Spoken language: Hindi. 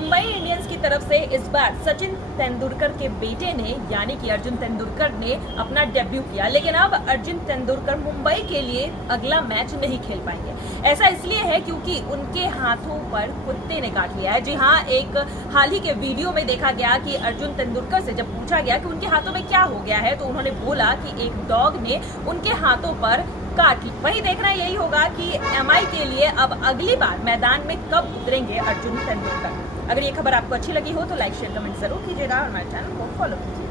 मुंबई इंडियंस की तरफ से इस बार सचिन तेंदुलकर के बेटे ने यानी कि अर्जुन तेंदुलकर ने अपना डेब्यू किया, लेकिन अब अर्जुन तेंदुलकर मुंबई के लिए अगला मैच नहीं खेल पाएंगे। ऐसा इसलिए है क्योंकि उनके हाथों पर कुत्ते ने काट लिया है। जी हाँ, एक हाल ही के वीडियो में देखा गया कि अर्जुन तेंदुलकर से जब पूछा गया कि उनके हाथों में क्या हो गया है, तो उन्होंने बोला कि एक डॉग ने उनके हाथों पर काट ली। वही देखना यही होगा कि एमआई के लिए अब अगली बार मैदान में कब उतरेंगे अर्जुन तेंदुलकर। अगर ये खबर आपको अच्छी लगी हो तो लाइक शेयर कमेंट जरूर कीजिएगा और हमारे चैनल को फॉलो कीजिए।